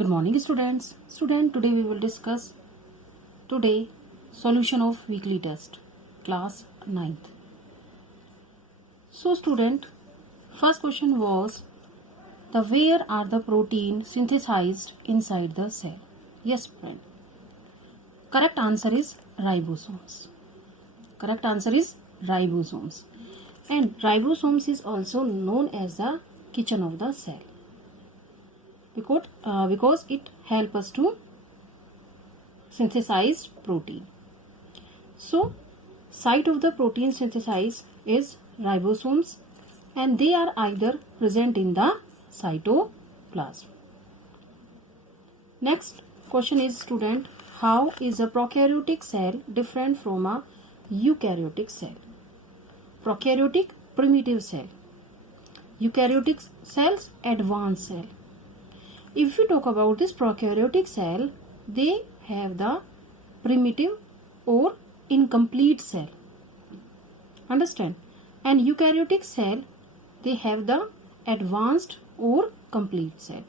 Good morning students. Today we will discuss solution of weekly test class 9th. So student, first question was where are the protein synthesized inside the cell? Yes friend. Correct answer is ribosomes. And ribosomes is also known as the kitchen of the cell. Because it helps us to synthesize protein. So, site of the protein synthesis is ribosomes and they are either present in the cytoplasm. Next question is student, how is a prokaryotic cell different from a eukaryotic cell? Prokaryotic, primitive cell. Eukaryotic cells, advanced cell. If we talk about this prokaryotic cell, they have the primitive or incomplete cell. Understand? And eukaryotic cell, they have the advanced or complete cell.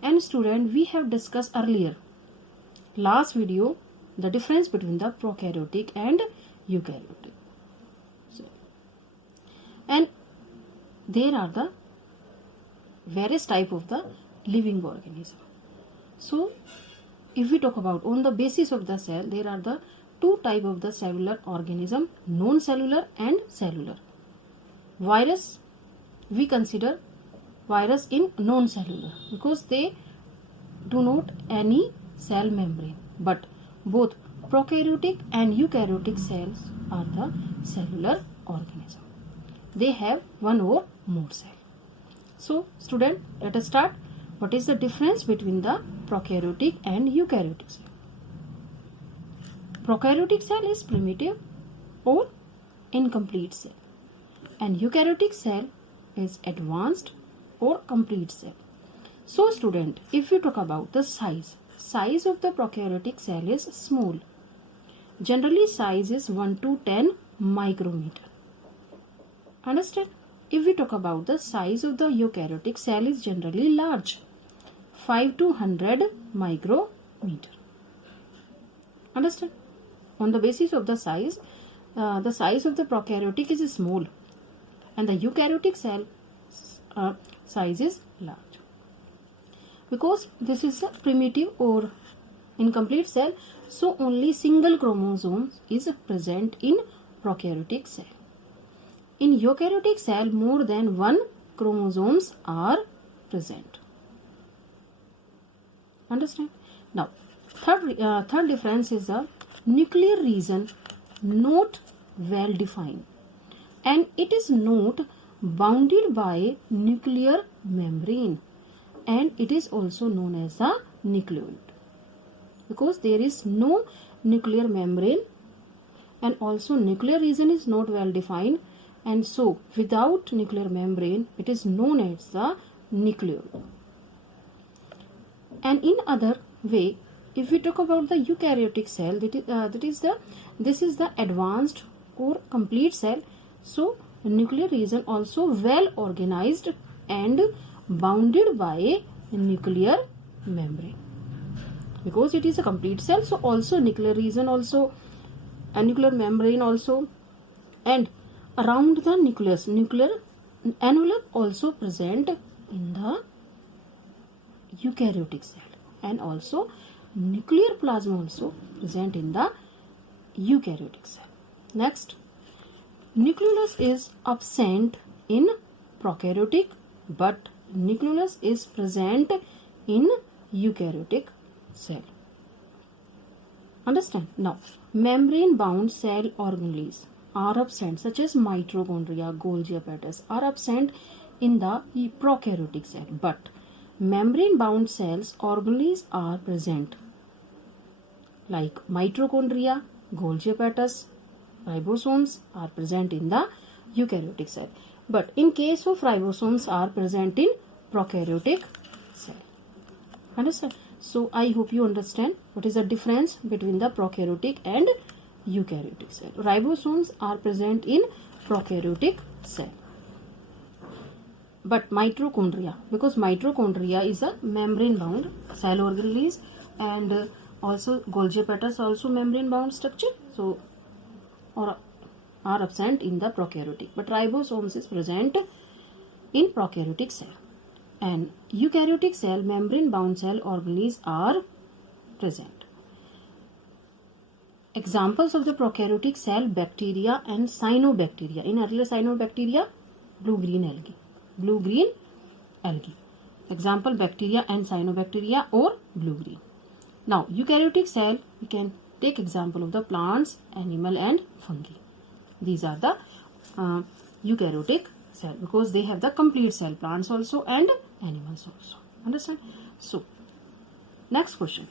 And student, we have discussed earlier, last video, the difference between the prokaryotic and eukaryotic cell. And there are the various type of the living organism. So, if we talk about on the basis of the cell, there are the two type of the cellular organism, non-cellular and cellular. Virus, we consider virus in non-cellular because they do not any cell membrane. But both prokaryotic and eukaryotic cells are the cellular organism. They have one or more cell. So, student, let us start. What is the difference between the prokaryotic and eukaryotic cell? Prokaryotic cell is primitive or incomplete cell, and eukaryotic cell is advanced or complete cell. So student, if you talk about the size of the prokaryotic cell is small. Generally size is 1 to 10 micrometer. Understand? If we talk about the size of the eukaryotic cell is generally large, 5 to 100 micrometer. Understand? On the basis of the size of the prokaryotic is small and the eukaryotic cell size is large. Because this is a primitive or incomplete cell, so only single chromosome is present in prokaryotic cell. In eukaryotic cell, more than one chromosomes are present. Understand? Now, third difference is the nuclear region not well defined, and it is not bounded by nuclear membrane, and it is also known as a nucleoid because there is no nuclear membrane, and also nuclear region is not well defined, and so without nuclear membrane it is known as the nucleoid. And in other way, if we talk about the eukaryotic cell, this is the advanced or complete cell. So nuclear region also well organized and bounded by nuclear membrane. Because it is a complete cell, so also nuclear region also, and nuclear membrane also, and around the nucleus, nuclear envelope also present in the eukaryotic cell, and also nuclear plasma also present in the eukaryotic cell. Next, nucleus is absent in prokaryotic, but nucleus is present in eukaryotic cell. Understand? Now, membrane bound cell organelles are absent, such as mitochondria, Golgi apparatus are absent in the prokaryotic cell, but membrane bound cells organelles are present, like mitochondria, Golgi apparatus, ribosomes are present in the eukaryotic cell, but in case of ribosomes are present in prokaryotic cell. Understand? So I hope you understand what is the difference between the prokaryotic and eukaryotic cell. Ribosomes are present in prokaryotic cell. but mitochondria, because mitochondria is a membrane bound cell organelles, and also Golgi petals also membrane bound structure, so or are absent in the prokaryotic, but ribosomes is present in prokaryotic cell, and eukaryotic cell membrane bound cell organelles are present. Examples of the prokaryotic cell: bacteria and cyanobacteria. In earlier cyanobacteria, blue-green algae. Example: bacteria and cyanobacteria or blue-green. Now eukaryotic cell, we can take example of the plants, animal and fungi. These are the eukaryotic cell because they have the complete cell, plants also and animals also. Understand? So next question: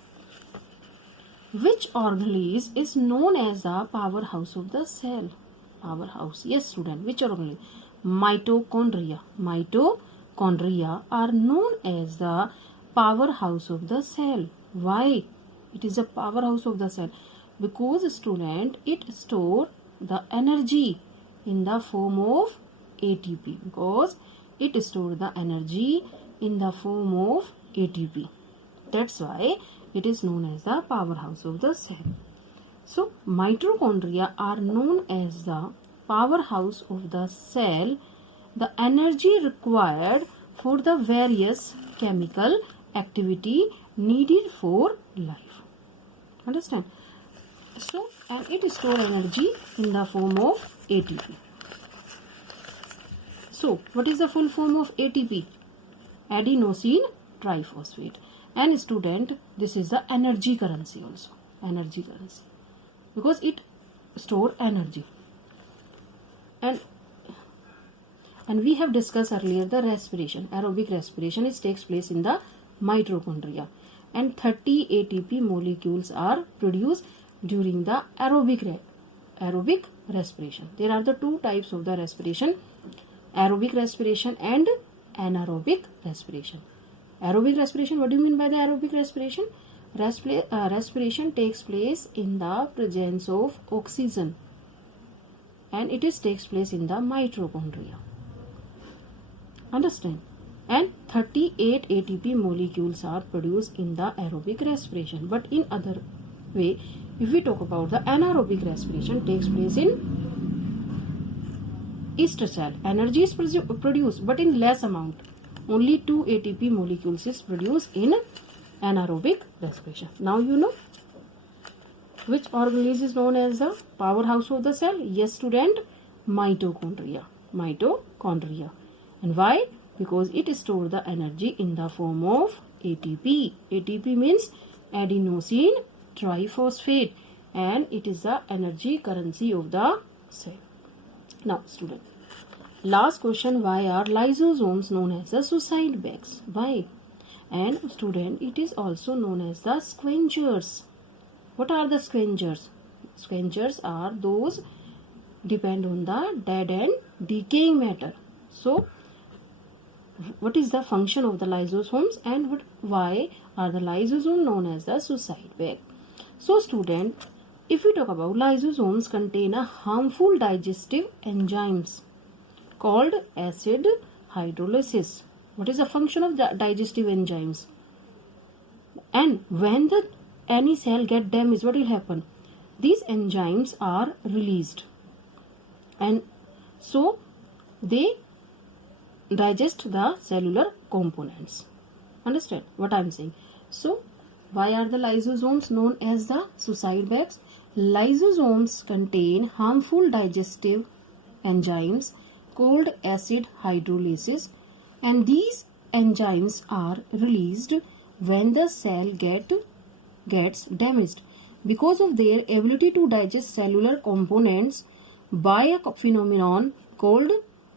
which organelle is known as the powerhouse of the cell? Powerhouse. Yes, student. Which organelle? Mitochondria. Mitochondria are known as the powerhouse of the cell. Why? It is the powerhouse of the cell because, student, it stores the energy in the form of ATP, because it stores the energy in the form of ATP. That's why it is known as the powerhouse of the cell. So mitochondria are known as the powerhouse of the cell. The energy required for the various chemical activity needed for life. Understand? So, and it stores energy in the form of ATP. So, what is the full form of ATP? Adenosine triphosphate. And student, this is the energy currency also. Energy currency. Because it stores energy. And we have discussed earlier the respiration. Aerobic respiration takes place in the mitochondria. And 30 ATP molecules are produced during the aerobic respiration. There are the two types of the respiration: aerobic respiration and anaerobic respiration. Aerobic respiration, what do you mean by the aerobic respiration? Respiration takes place in the presence of oxygen, and it takes place in the mitochondria. Understand? And 38 ATP molecules are produced in the aerobic respiration. But in other way, if we talk about the anaerobic respiration, takes place in yeast cell. Energy is produced but in less amount. Only 2 ATP molecules is produced in anaerobic respiration. Now you know which organelle is known as the powerhouse of the cell. Yes, student, mitochondria. Mitochondria. And why? Because it stores the energy in the form of ATP. ATP means adenosine triphosphate, and it is the energy currency of the cell. Now, student, last question: why are lysosomes known as the suicide bags? Why? And student, it is also known as the scavengers. What are the scavengers? Scavengers are those depend on the dead and decaying matter. So, what is the function of the lysosomes, and why are the lysosomes known as the suicide bag? So, student, if we talk about lysosomes, contain a harmful digestive enzymes called acid hydrolysis. What is the function of the digestive enzymes? And when any cell get damaged, what will happen? These enzymes are released, and so they digest the cellular components. Understand what I am saying? So, why are the lysosomes known as the suicide bags? Lysosomes contain harmful digestive enzymes called acid hydrolysis, and these enzymes are released when the cell gets damaged. Because of their ability to digest cellular components by a phenomenon called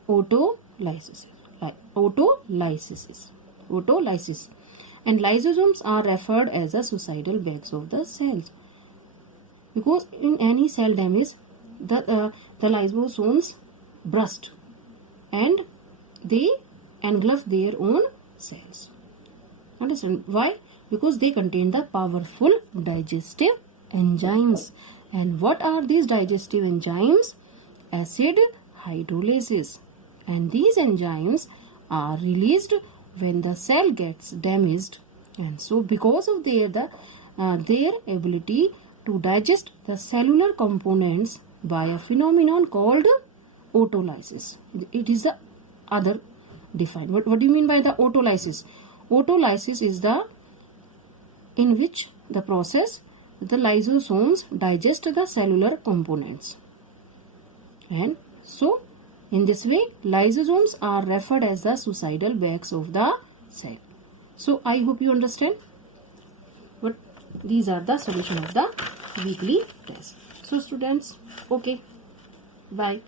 autolysis. And lysosomes are referred as the suicidal bags of the cells, because in any cell damage the lysosomes burst and they engulf their own cells. Understand why? Because they contain the powerful digestive enzymes. And what are these digestive enzymes? Acid hydrolysis. And these enzymes are released when the cell gets damaged, and so because of their ability to digest the cellular components by a phenomenon called autolysis. It is the other defined. What do you mean by the autolysis? Autolysis is the in which the process the lysosomes digest the cellular components, and so in this way lysosomes are referred as the suicidal bags of the cell. So I hope you understand. But these are the solution of the weekly test. So students, okay, bye.